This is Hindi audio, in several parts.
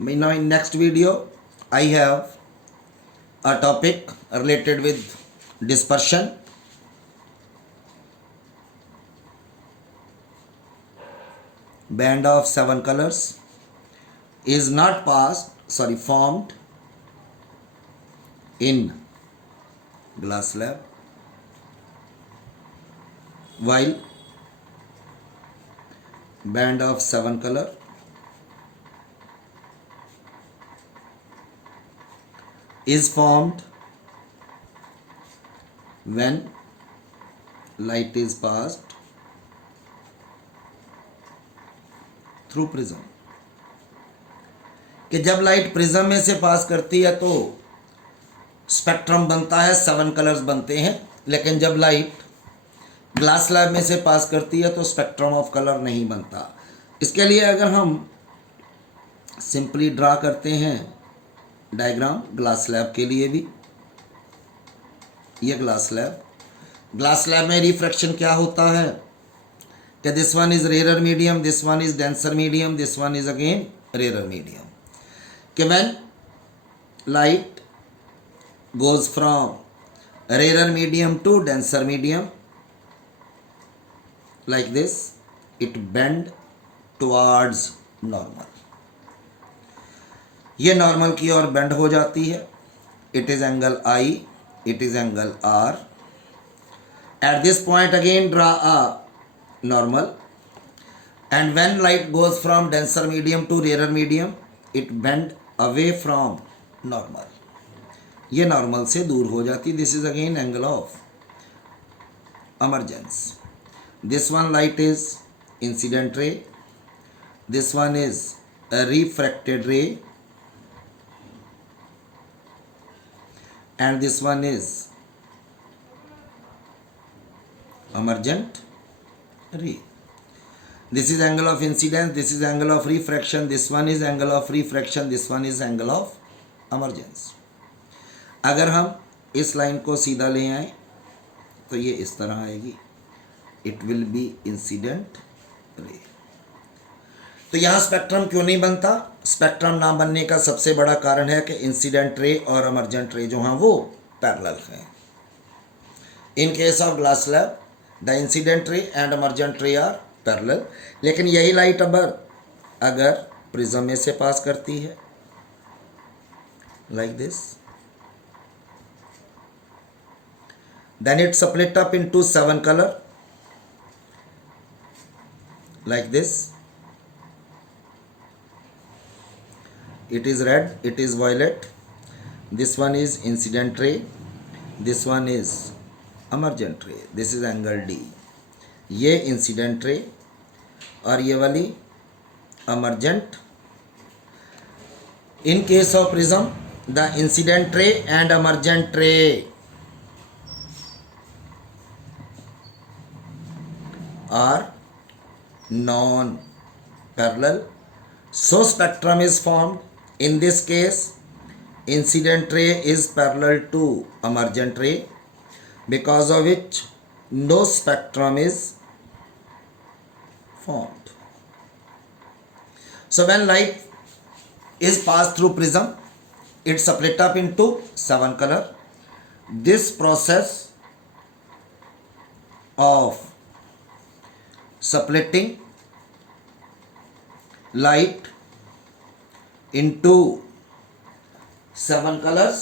Now in next video I have a topic related with dispersion. Band of 7 colors is not formed in glass slab, while band of 7 color is formed when light is passed through prism. कि जब लाइट प्रिज्म में से पास करती है तो स्पेक्ट्रम बनता है, 7 कलर्स बनते हैं, लेकिन जब लाइट ग्लास स्लैब में से पास करती है तो स्पेक्ट्रम ऑफ कलर नहीं बनता। इसके लिए अगर हम सिंपली ड्रा करते हैं डायग्राम ग्लास स्लैब के लिए भी, ये ग्लास स्लैब में रिफ्रैक्शन क्या होता है कि this one is rare medium, this one is denser medium, this one is again rare medium. कि when light goes from rarer medium to denser medium like this, it bend towards normal, ये नॉर्मल की ओर बेंड हो जाती है। It is angle I, it is angle R। At this point again draw a normal, and when light goes from denser medium to rare medium it bend away from normal, ये नॉर्मल से दूर हो जाती। This is again angle of emergence. This one light is incident ray, this one is a refracted ray, and this one is emergent ray. This is angle of incidence, this is angle of refraction, this one is angle of refraction, this one is angle of emergence. अगर हम इस लाइन को सीधा ले आए तो ये इस तरह आएगी, it will be incident ray. तो यहाँ स्पेक्ट्रम क्यों नहीं बनता? स्पेक्ट्रम ना बनने का सबसे बड़ा कारण है कि इंसिडेंट रे और एमर्जेंट रे जो हैं वो पैरेलल हैं। In case of glass slab the incident ray and emergent रे आर पैरेलल। लेकिन यही लाइट अगर प्रिज्म में से पास करती है like this, then it split up into 7 color like this. It is red, it is violet, this one is incident ray, this one is emergent ray, this is angle D। ये incident ray और ये वाली emergent। in case of prism the incident ray and emergent ray are non-parallel, so spectrum is formed. In this case incident ray is parallel to emergent ray, because of which no spectrum is formed. So when light is passed through prism it split up into 7 color. This process of splitting light into 7 colors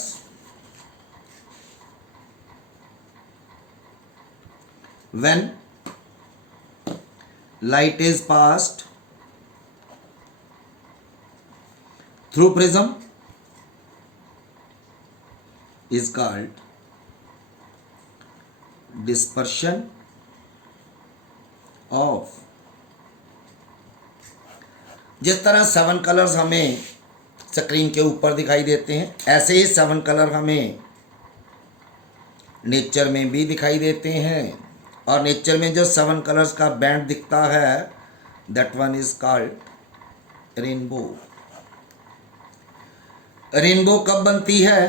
when light is passed through prism is called dispersion of. जिस तरह 7 कलर्स हमें स्क्रीन के ऊपर दिखाई देते हैं, ऐसे ही 7 कलर हमें नेचर में भी दिखाई देते हैं। और नेचर में जो 7 कलर्स का बैंड दिखता है that one is called rainbow. Rainbow कब बनती है?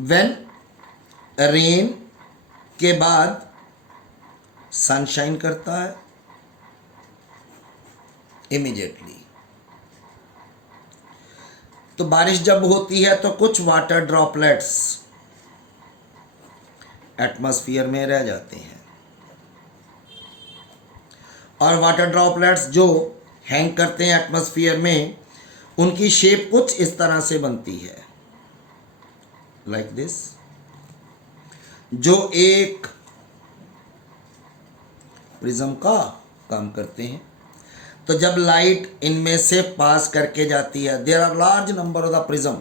व्हेन रेन के बाद सनशाइन करता है इमीडिएटली। तो बारिश जब होती है तो कुछ वाटर ड्रॉपलेट्स एटमॉस्फेयर में रह जाते हैं, और वाटर ड्रॉपलेट्स जो हैंग करते हैं एटमॉस्फेयर में, उनकी शेप कुछ इस तरह से बनती है, लाइक दिस, जो एक प्रिज्म का काम करते हैं। तो जब लाइट इनमें से पास करके जाती है, there are large number of the prism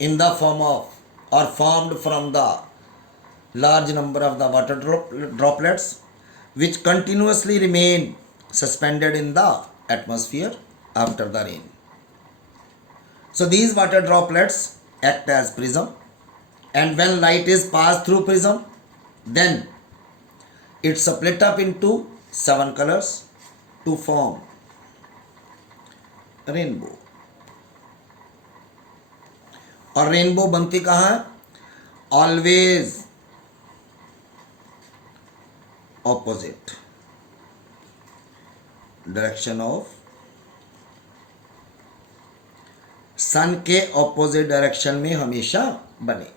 in the form of और formed from the large number of the water droplets which continuously remain suspended in the atmosphere after the rain. So these water droplets act as prism, and when light is passed through prism, then it's split up into 7 colors to form rainbow. और रेनबो बनती कहाँ है? ऑलवेज ऑपोजिट डायरेक्शन ऑफ सन के ऑपोजिट डायरेक्शन में हमेशा बने।